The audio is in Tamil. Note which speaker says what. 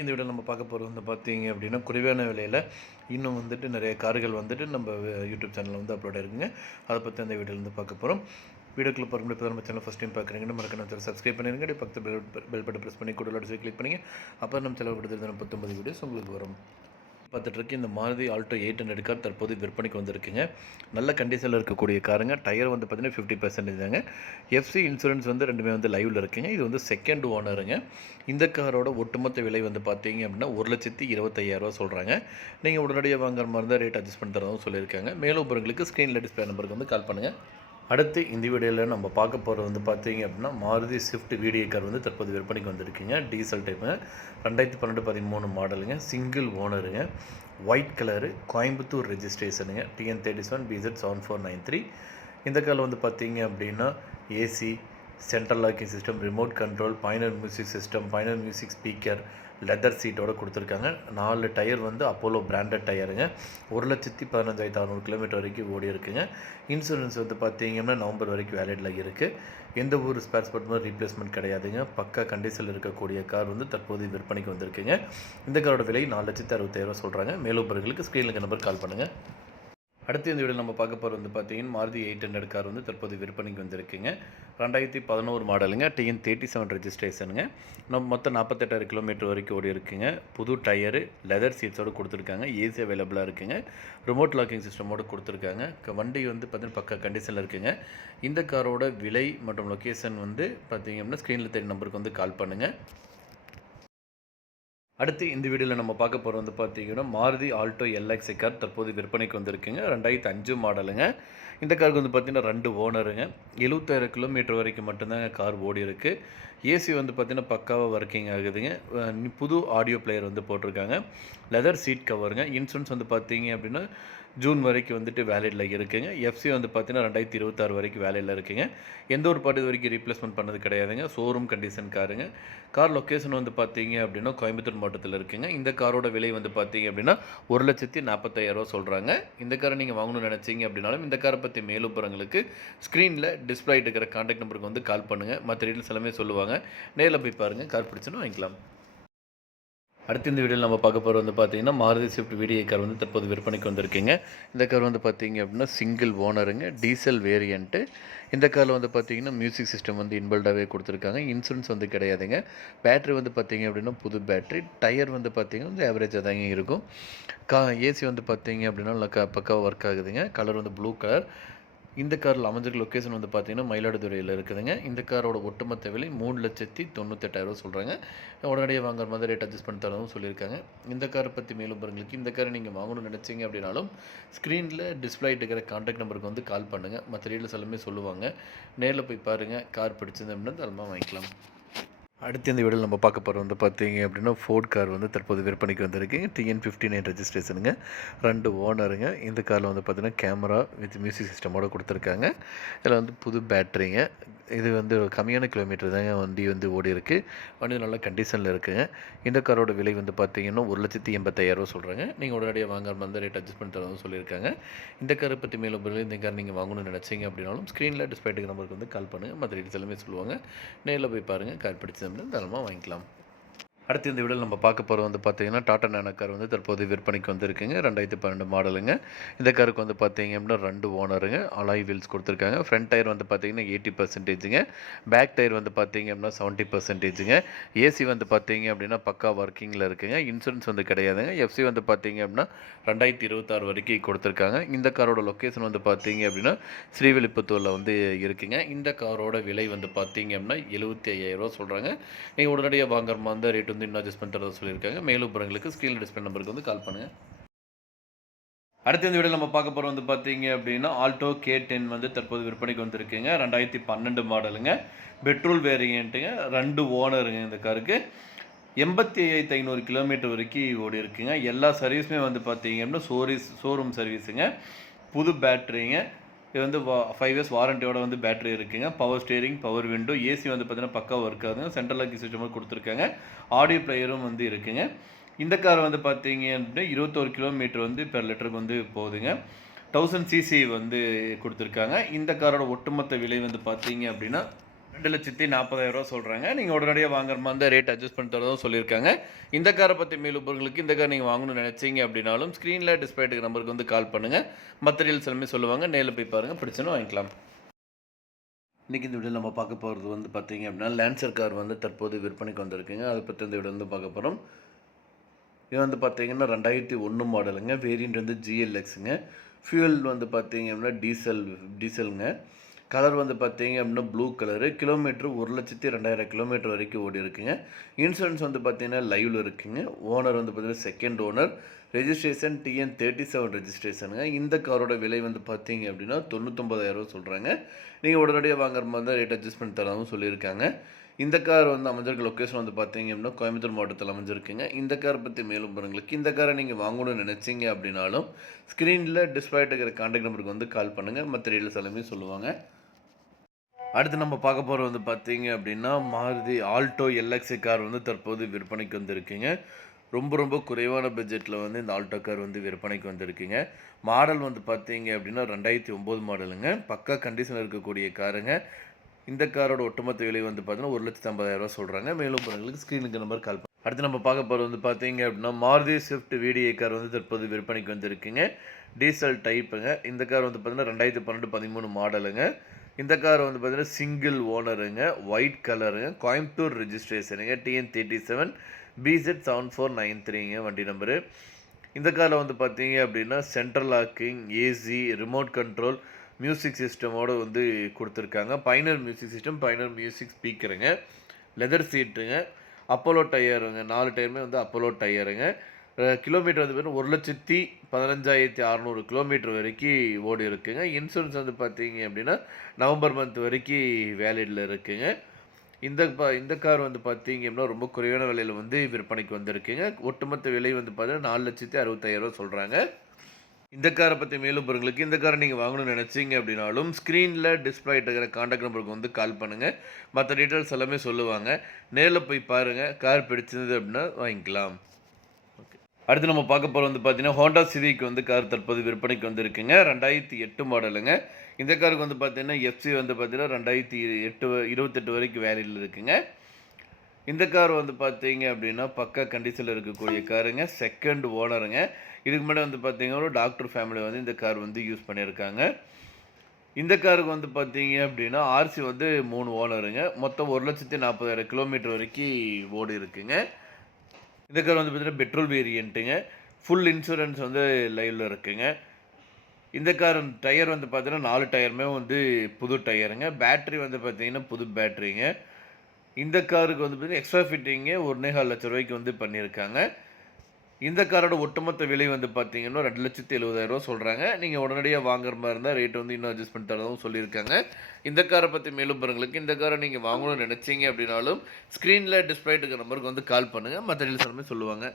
Speaker 1: இந்த வீடியோ நம்ம பார்க்க போகிறது வந்து பார்த்தீங்க அப்படின்னா குறைவான விலையில் இன்னும் வந்துட்டு நிறைய கார்கள் வந்துட்டு நம்ம யூடியூப் சேனலில் வந்து அப்லோட் இருக்குங்க அதை பற்றி அந்த வீடியோலேருந்து பார்க்க போகிறோம் வீடியோக்குள்ள பாருங்க முடியாது நம்ம சேனல் ஃபஸ்ட் டைம் பார்க்குறீங்கன்னா மறக்காம சப்ஸ்கிரைப் பண்ணிருங்க. அப்படியே பக்கத்து பெல் பெல் பட்டன் ப்ரெஸ் பண்ணி கூட அடிச்சு கிளிக் பண்ணிங்க. அப்போ நம்ம செலவு கொடுத்துருந்த பத்தொம்பது வீடியோஸ் உங்களுக்கு வரும். பார்த்துட்ருக்கு இந்த Maruti Alto eight hundred car தற்போது விற்பனைக்கு வந்திருக்குங்க. நல்ல கண்டிஷனில் இருக்கக்கூடிய காருங்க டயர் வந்து பார்த்தீங்கன்னா ஃபிஃப்டி பர்சன்டேஜ் தாங்க. எஃப்சி இன்சூரன்ஸ் வந்து ரெண்டுமே வந்து லைவில் இருக்குங்க. இது வந்து செகண்ட் ஓனருங்க இந்த காரோட ஒட்டுமொத்த விலை வந்து பார்த்தீங்க அப்படின்னா ஒரு லட்சத்தி இருபத்தையாயிரரூவா சொல்கிறாங்க நீங்கள் உடனடியாக வாங்குற மாதிரி இருந்தால் ரேட் அட்ஜஸ்ட் பண்ணி தரதும் சொல்லியிருக்காங்க. மேலும் உங்களுக்கு ஸ்க்ரீனில் டிஸ்பிளே நம்பருக்கு வந்து கால் பண்ணுங்கள் அடுத்து இந்த வீடியோவில் நம்ம பார்க்க போகிறது வந்து பார்த்தீங்க அப்படின்னா மாருதி ஸ்விஃப்ட் வீடியோ கார் வந்து தற்போது விற்பனைக்கு வந்திருக்குங்க. டீசல் டைப்புங்க ரெண்டாயிரத்தி பன்னெண்டு பதிமூணு மாடலுங்க சிங்கிள் ஓனருங்க white colour Coimbatore ரெஜிஸ்ட்ரேஷனுங்க TN thirty seven B Z seven four nine three இந்த காரில் வந்து பார்த்தீங்க அப்படின்னா AC central locking system remote control Pioneer music system Pioneer music speaker leather சீட்டோட கொடுத்துருக்காங்க. நாலு டயர் வந்து அப்போலோ பிராண்டட் டயருங்க. ஒரு லட்சத்தி பதினஞ்சாயிரத்து அறநூறு கிலோமீட்டர் வரைக்கும் ஓடி இருக்குங்க. இன்சூரன்ஸ் வந்து பார்த்தீங்கன்னா நவம்பர் வரைக்கும் வேலிடில் இருக்குது எந்த ஒரு ஸ்பேர்ஸ் ஸ்பாட்டும் ரீப்ளேஸ்மெண்ட் கிடையாதுங்க. பக்கா கண்டிஷனில் இருக்கக்கூடிய கார் வந்து தற்போது விற்பனைக்கு வந்திருக்குங்க. இந்த காரோட விலை நாலு லட்சத்தி அறுபத்தாயிரம் சொல்கிறாங்க மேலும் ஸ்க்ரீனில் நம்பர் கால் பண்ணுங்கள் அடுத்து இந்த வீடியோ நம்ம பார்க்க போகிறது வந்து பார்த்தீங்கன்னா மாருதி எயிட் ஹண்ட்ரட் கார் வந்து தற்போது விற்பனைக்கு வந்திருக்குங்க. ரெண்டாயிரத்தி பதினோரு மாடலுங்க. டிஎன் தேர்ட்டி செவன் ரெஜிஸ்ட்ரேஷனுங்க நம்ம மொத்தம் நாற்பத்தெட்டாயிரம் கிலோமீட்டர் வரைக்கும் ஓடி இருக்குங்க. புது டயரு லெதர் சீட்ஸோடு கொடுத்துருக்காங்க. ஏசி அவைலபிளாக இருக்குங்க. ரிமோட் லாக்கிங் சிஸ்டமோடு கொடுத்துருக்காங்க. வண்டி வந்து பார்த்தீங்கன்னா பக்கா கண்டிஷனில் இருக்குங்க. இந்த காரோட விலை மற்றும் லொக்கேஷன் வந்து பார்த்தீங்க அப்படின்னா ஸ்க்ரீனில் தேடி நம்பருக்கு வந்து கால் பண்ணுங்கள் அடுத்து இந்த வீடியோவில் நம்ம பார்க்க போகிறது வந்து பார்த்தீங்கன்னா மாருதி ஆல்டோ எல்எக்ஸி கார் தற்போது விற்பனைக்கு வந்திருக்குங்க. ரெண்டாயிரத்து அஞ்சு மாடலுங்க. இந்த காருக்கு வந்து பார்த்தீங்கன்னா ரெண்டு ஓனருங்க. எழுபத்தாயிரம் கிலோமீட்டர் வரைக்கும் மட்டும்தாங்க கார் ஓடி இருக்குது ஏசி வந்து பார்த்தீங்கன்னா பக்காவாக ஒர்க்கிங் ஆகுதுங்க. புது ஆடியோ பிளேயர் வந்து போட்டிருக்காங்க. லெதர் சீட் கவருங்க இன்சூரன்ஸ் வந்து பார்த்தீங்க அப்படின்னா ஜூன் வரைக்கும் வந்துட்டு வேலிடில் இருக்குங்க. எஃப்சி வந்து பார்த்தீங்கன்னா ரெண்டாயிரத்தி இருபத்தாறு வரைக்கும் வேலையில் இருக்குங்க. எந்த ஒரு பாட்டு இது வரைக்கும் ரீப்ளேஸ்மெண்ட் பண்ணது கிடையாதுங்க. ஷோரூம் கண்டிஷன் காருங்க. கார் லொக்கேஷன் வந்து பார்த்தீங்க அப்படின்னா கோயம்புத்தூர் மாவட்டத்தில் இருக்குங்க. இந்த காரோட விலை வந்து பார்த்தீங்க அப்படின்னா ஒரு லட்சத்தி நாற்பத்தாயிரரூவா சொல்கிறாங்க இந்த காரை நீங்கள் வாங்கணும்னு நினச்சிங்க அப்படின்னாலும் இந்த காரை பற்றி மேலும் ஸ்க்ரீனில் டிஸ்பிளே இருக்கிற காண்டாக்ட் நம்பருக்கு வந்து கால் பண்ணுங்கள் மற்ற டீட்டெயில்ஸ் எல்லாமே சொல்லுவாங்க. நேரில் போய் பாருங்கள் கார் பிடிச்சுன்னு வாங்கிக்கலாம். அடுத்து இந்த வீடியோவில் நம்ம பார்க்க போகிறது வந்து பார்த்தீங்கன்னா மாருதி ஸ்விஃப்ட் வீடியோ கார் வந்து தற்போது விற்பனைக்கு வந்திருக்குங்க. இந்த கார் வந்து பார்த்தீங்க அப்படின்னா சிங்கிள் ஓனருங்க டீசல் வேரியண்ட்டு இந்த காரில் வந்து பார்த்தீங்கன்னா மியூசிக் சிஸ்டம் வந்து இன்பில்டாகவே கொடுத்துருக்காங்க. இன்சூரன்ஸ் வந்து கிடையாதுங்க. பேட்ரி வந்து பார்த்தீங்க அப்படின்னா புது பேட்ரி டயர் வந்து பார்த்தீங்கன்னா வந்து ஆவரேஜாக தாங்க இருக்கும். கா ஏசி வந்து பார்த்தீங்க அப்படின்னா நல்லா பக்காவாக ஒர்க் ஆகுதுங்க. கலர் வந்து ப்ளூ கலர் இந்த காரில் அமைஞ்சிருக்க லொக்கேஷன் வந்து பார்த்தீங்கன்னா மயிலாடுதுறையில் இருக்குதுங்க. இந்த காரோட ஒட்டுமொத்த விலை மூணு லட்சத்தி தொண்ணூத்தெட்டாயிரம் சொல்கிறாங்க உடனடியாக வாங்குற மாதிரி ரேட் அட்ஜஸ்ட் பண்ணி தரவும் சொல்லியிருக்காங்க. இந்த காரை பற்றி மேலும் பாருங்களுக்கு இந்த காரை நீங்கள் வாங்கணும்னு நினச்சிங்க அப்படின்னாலும் ஸ்க்ரீனில் டிஸ்பிளே இருக்கிற காண்டாக்ட் நம்பருக்கு வந்து கால் பண்ணுங்கள் மற்ற டீட்டெயில்ஸ் எல்லாமே சொல்லுவாங்க. நேரில் போய் பாருங்கள் கார் பிடிச்சது அப்படின்னா தரமாக வாங்கிக்கலாம். அடுத்து இந்த வீடியோவில் நம்ம பார்க்க போகிறது வந்து பார்த்தீங்க அப்படின்னா ஃபோர்ட் கார் வந்து தற்போது விற்பனைக்கு வந்திருக்கு டிஎன் ஃபிஃப்டி நைன் ரெஜிஸ்ட்ரேஷனுங்க ரெண்டு ஓனருங்க இந்த காரில் வந்து பார்த்தீங்கன்னா கேமரா வித் மியூசிக் சிஸ்டமோடு கொடுத்துருக்காங்க. இதில் வந்து புது பேட்டரிங்க இது வந்து கம்மியான கிலோமீட்டர் தாங்க வண்டி வந்து ஓடி இருக்குது வண்டி நல்ல கண்டிஷனில் இருக்குங்க. இந்த காரோட விலை வந்து பார்த்தீங்கன்னா ஒரு லட்சத்தி எண்பத்தாயிரரூவா சொல்கிறாங்க நீங்கள் உடனடியாக வாங்குற மாதிரி ரேட் அட்ஜஸ்ட் பண்ணி தரணும்னு சொல்லியிருக்காங்க. இந்த காரை பற்றி மேலும் இந்த கார் நீங்கள் வாங்கணும்னு நினச்சிங்க அப்படின்னாலும் ஸ்க்ரீனில் டிஸ்பிளே நம்பருக்கு வந்து கால் பண்ணுங்கள் மற்ற டீட்டெயில்ஸ் எல்லாமே சொல்லுவாங்க. நேரில் போய் பாருங்கள் கார் பிடிச்சதுன்னு தாராளமாக வாங்கிக்கலாம். அடுத்து இந்த வீடியோவில் நம்ம பார்க்க போகிறது வந்து பார்த்தீங்கன்னா டாடா நேனோ கார் வந்து தற்போது விற்பனைக்கு வந்திருக்குங்க. ரெண்டாயிரத்தி பன்னெண்டு மாடலுங்க. இந்த காருக்கு வந்து பார்த்தீங்க அப்படின்னா ரெண்டு ஓனருங்க. அலாய் வீல்ஸ் கொடுத்துருக்காங்க. ஃப்ரண்ட் டயர் வந்து பார்த்தீங்கன்னா எயிட்டி பர்சன்டேஜுங்க பேக் டயர் வந்து பார்த்தீங்க அப்படின்னா செவன்ட்டி பர்சன்டேஜுங்க ஏசி வந்து பார்த்தீங்க அப்படின்னா பக்கா ஒர்க்கிங்கில் இருக்குங்க. இன்சூரன்ஸ் வந்து கிடையாதுங்க. எஃப்சி வந்து பார்த்தீங்க அப்படின்னா ரெண்டாயிரத்தி இருபத்தாறு வரைக்கும் கொடுத்துருக்காங்க. இந்த காரோட லொக்கேஷன் வந்து பார்த்தீங்க அப்படின்னா ஸ்ரீவில்லிபுத்தூரில் வந்து இருக்குங்க. இந்த காரோட விலை வந்து பார்த்தீங்க அப்படின்னா எழுபத்தி ஐயாயிரரூவா சொல்கிறாங்க நீங்கள் உடனடியாக வாங்குற மாதிரி ரேட் வந்து இன்னும் அட்ஜஸ்ட் பண்ணுறதா சொல்லியிருக்காங்க. மேலும் புறங்களுக்கு ஸ்க்ரீன் டிஸ்பிளே நம்பருக்கு வந்து கால் பண்ணுங்கள் அடுத்த இந்த வீடியோ நம்ம பார்க்க போகிறோம் வந்து பார்த்தீங்க அப்படின்னா ஆல்டோ கே டென் வந்து தற்போது விற்பனைக்கு வந்திருக்குங்க. ரெண்டாயிரத்தி பன்னெண்டு மாடலுங்க. பெட்ரோல் வேரியண்ட்டுங்க ரெண்டு ஓனருங்க இந்த காருக்கு எண்பத்தி ஐயாயிரத்தி ஐநூறு கிலோமீட்டர் வரைக்கும் ஓடி இருக்குங்க. எல்லா சர்வீஸுமே வந்து பார்த்தீங்க அப்படின்னா சோரிஸ் ஷோரூம் சர்வீஸுங்க புது பேட்ரிங்க இது வந்து ஃபைவ் இயர்ஸ் வாரண்டியோட வந்து பேட்டரி இருக்குங்க. Power steering power window AC வந்து பார்த்தீங்கன்னா பக்கா இருக்காதுங்க சென்ட்ரல் லாக்கிங் சிஸ்டம் கொடுத்துருக்காங்க. ஆடியோ பிளேயரும் வந்து இருக்குங்க. இந்த கார் வந்து பார்த்தீங்க அப்படின்னா இருபத்தோரு கிலோமீட்டர் வந்து பெர் லிட்டருக்கு வந்து போகுதுங்க. தௌசண்ட் சிசி வந்து கொடுத்துருக்காங்க. இந்த காரோட ஒட்டுமொத்த விலை வந்து பார்த்தீங்க அப்படின்னா ரெண்டு லட்சத்தி நாற்பதாயிரரூவா சொல்கிறாங்க நீங்கள் உடனடியாக வாங்குற மாதிரி தான் ரேட் அட்ஜஸ்ட் பண்ணி தரதும் சொல்லியிருக்காங்க. இந்த காரை பற்றி மேலும் இந்த கார் நீங்கள் வாங்கணும்னு நினச்சிங்க அப்படின்னாலும் ஸ்க்ரீனில் டிஸ்பிளேட்டுக்கு நம்பருக்கு வந்து கால் பண்ணுங்கள் மற்ற டீல்ஸ் எல்லாமே சொல்லுவாங்க. நேரில் போய் பாருங்கள் பிடிச்சனும் வாங்கிக்கலாம். இன்றைக்கி இந்த வீடியோ நம்ம பார்க்க போகிறது வந்து பார்த்தீங்க அப்படின்னா லேன்சர் கார் வந்து தற்போது விற்பனைக்கு வந்திருக்குங்க. அதை பற்றி இந்த வீடியோ வந்து பார்க்க போகிறோம் இது வந்து பார்த்திங்கன்னா ரெண்டாயிரத்தி ஒன்று மாடலுங்க வேரியண்ட் வந்து ஜிஎல்எக்ஸுங்க ஃபியூல் வந்து பார்த்தீங்க அப்படின்னா டீசல் டீசலுங்க கலர் வந்து பார்த்தீங்க அப்படின்னா ப்ளூ கலரு. கிலோமீட்டர் ஒரு லட்சத்தி ரெண்டாயிரம் கிலோமீட்டர் வரைக்கும் ஓடி இருக்குங்க. இன்சூரன்ஸ் வந்து பார்த்தீங்கன்னா லைவில் இருக்குங்க. ஓனர் வந்து பார்த்தீங்கன்னா second owner. Registration TN thirty seven ரெஜிஸ்ட்ரேஷனுங்க. இந்த காரோட விலை வந்து பார்த்தீங்க அப்படின்னா தொண்ணூத்தொம்பதாயிரரூவா சொல்கிறாங்க நீங்கள் உடனடியாக வாங்குற மாதிரி தான் ரேட் அட்ஜஸ்ட் பண்ணி தரவும் சொல்லியிருக்காங்க. இந்த கார் வந்து அமைஞ்சிருக்க லொக்கேஷன் வந்து பார்த்தீங்க அப்படின்னா கோயம்புத்தூர் மாவட்டத்தில் அமைஞ்சிருக்குங்க. இந்த காரை பற்றி மேலும் பாருங்களுக்கு. இந்த காரை நீங்கள் வாங்கணும்னு நினச்சிங்க அப்படின்னாலும் ஸ்க்ரீனில் டிஸ்பிளே இருக்கிற கான்டாக்ட் நம்பருக்கு வந்து கால் பண்ணுங்கள் மற்ற ரீல்ஸ் எல்லாமே சொல்லுவாங்க. அடுத்து நம்ம பார்க்க போகிற வந்து பார்த்தீங்க அப்படின்னா மாருதி ஆல்டோ எல்எக்ஸி கார் வந்து தற்போது விற்பனைக்கு வந்திருக்குங்க. ரொம்ப ரொம்ப குறைவான பட்ஜெட்டில் வந்து இந்த ஆல்டோ கார் வந்து விற்பனைக்கு வந்திருக்குங்க. மாடல் வந்து பார்த்தீங்க அப்படின்னா ரெண்டாயிரத்தி ஒம்பது மாடலுங்க. பக்கா கண்டிஷனில் இருக்கக்கூடிய காருங்க. இந்த காரோட ஒட்டுமொத்த விலை வந்து பார்த்தீங்கன்னா ஒரு லட்சத்து ஐம்பதாயிரரூவா சொல்கிறாங்க மேலும் பொருட்களுக்கு ஸ்க்ரீனுக்கு நம்பர் கால் பண்ணு அடுத்து நம்ம பார்க்க போகிறது வந்து பார்த்தீங்க அப்படின்னா மாருதி ஸ்விஃப்ட் விடிஏ கார் வந்து தற்போது விற்பனைக்கு வந்திருக்குங்க. டீசல் டைப்புங்க இந்த கார் வந்து பார்த்தீங்கன்னா ரெண்டாயிரத்தி பன்னெண்டு பதிமூணு மாடலுங்க. இந்த கார் வந்து பார்த்தீங்கன்னா சிங்கிள் ஓனருங்க ஒயிட் கலருங்க Coimbatore ரிஜிஸ்ட்ரேஷனுங்க TN thirty seven B Z seven four nine த்ரீங்க வண்டி நம்பரு இந்த காரில் வந்து பார்த்தீங்க அப்படின்னா central locking AC remote control music சிஸ்டமோடு வந்து கொடுத்துருக்காங்க. Pioneer music system Pioneer music ஸ்பீக்கருங்க leather சீட்டுங்க அப்போலோ டயருங்க நாலு டயருமே வந்து அப்போலோ டயருங்க கிலோமீட்டர் வந்து பார்த்தீங்கன்னா ஒரு லட்சத்தி பதினஞ்சாயிரத்தி அறநூறு கிலோமீட்டர் வரைக்கும் ஓடி இருக்குங்க. இன்சூரன்ஸ் வந்து பார்த்தீங்க அப்படின்னா நவம்பர் மந்த் வரைக்கும் வேலிடில் இருக்குங்க. இந்த ப இந்த கார் வந்து பார்த்தீங்க அப்படின்னா ரொம்ப குறைவான விலையில் வந்து விற்பனைக்கு வந்திருக்குங்க. ஒட்டுமொத்த விலை வந்து பார்த்தீங்கன்னா நாலு லட்சத்தி அறுபத்தாயிரரூவா சொல்கிறாங்க இந்த காரை பற்றி மேலும் பொருங்களுக்கு. இந்த காரை நீங்கள் வாங்கணும்னு நினச்சிங்க அப்படின்னாலும் ஸ்க்ரீனில் டிஸ்பிளே இருக்கிற காண்டாக்ட் நம்பருக்கு வந்து கால் பண்ணுங்கள் மற்ற டீட்டெயில்ஸ் எல்லாமே சொல்லுவாங்க. நேரில் போய் பாருங்கள் கார் பிடிச்சிருந்தது அப்படின்னா வாங்கிக்கலாம். அடுத்து நம்ம பார்க்க போகிற வந்து பார்த்தீங்கன்னா ஹோண்டா சிவிக்கு வந்து கார் தற்போது விற்பனைக்கு வந்திருக்குங்க. ரெண்டாயிரத்தி எட்டு மாடலுங்க இந்த காருக்கு வந்து பார்த்தீங்கன்னா எஃப்சி வந்து பார்த்தீங்கன்னா ரெண்டாயிரத்தி எட்டு இருபத்தெட்டு வரைக்கும் வேலையில் இருக்குங்க. இந்த கார் வந்து பார்த்தீங்க அப்படின்னா பக்கா கண்டிஷனில் இருக்கக்கூடிய காருங்க செகண்ட் ஓனருங்க இதுக்கு முன்னாடி வந்து பார்த்தீங்கன்னா ஒரு டாக்டர் ஃபேமிலி வந்து இந்த கார் வந்து யூஸ் பண்ணியிருக்காங்க. இந்த காருக்கு வந்து பார்த்தீங்க அப்படின்னா ஆர்சி வந்து மூணு ஓனருங்க மொத்தம் ஒரு லட்சத்தி நாற்பதாயிரம் கிலோமீட்டர் வரைக்கும் ஓடி இருக்குங்க இந்த கார் வந்து பார்த்தீங்கன்னா பெட்ரோல் வேரியண்ட்டுங்க ஃபுல் இன்சூரன்ஸ் வந்து லைவில் இருக்குங்க. இந்த கார் டயர் வந்து பார்த்தீங்கன்னா நாலு டயருமே வந்து புது டயருங்க பேட்ரி வந்து பார்த்தீங்கன்னா புது பேட்ரிங்க இந்த காருக்கு வந்து பார்த்தீங்கன்னா எக்ஸ்ட்ரா ஃபிட்டிங்கு ஒன்றே கால் லட்ச ரூபாய்க்கு வந்து பண்ணியிருக்காங்க. இந்த காரோட ஒட்டுமொத்த விலை வந்து பார்த்தீங்கன்னா ரெண்டு லட்சத்தி எழுபதாயிரரூவா சொல்கிறாங்க நீங்கள் உடனடியாக வாங்குற மாதிரி இருந்தால் ரேட் வந்து இன்னும் அட்ஜஸ்ட் பண்ணி தரதும் சொல்லியிருக்காங்க. இந்த காரை பற்றி மேலும் பாருங்களுக்கு இந்த காரை நீங்கள் வாங்கணும்னு நினச்சிங்க அப்படின்னாலும் ஸ்க்ரீனில் டிஸ்பிளே இருக்கிற நம்பருக்கு வந்து கால் பண்ணுங்கள் மற்ற டீல்ஸ் எல்லாமே சொல்லுவாங்க.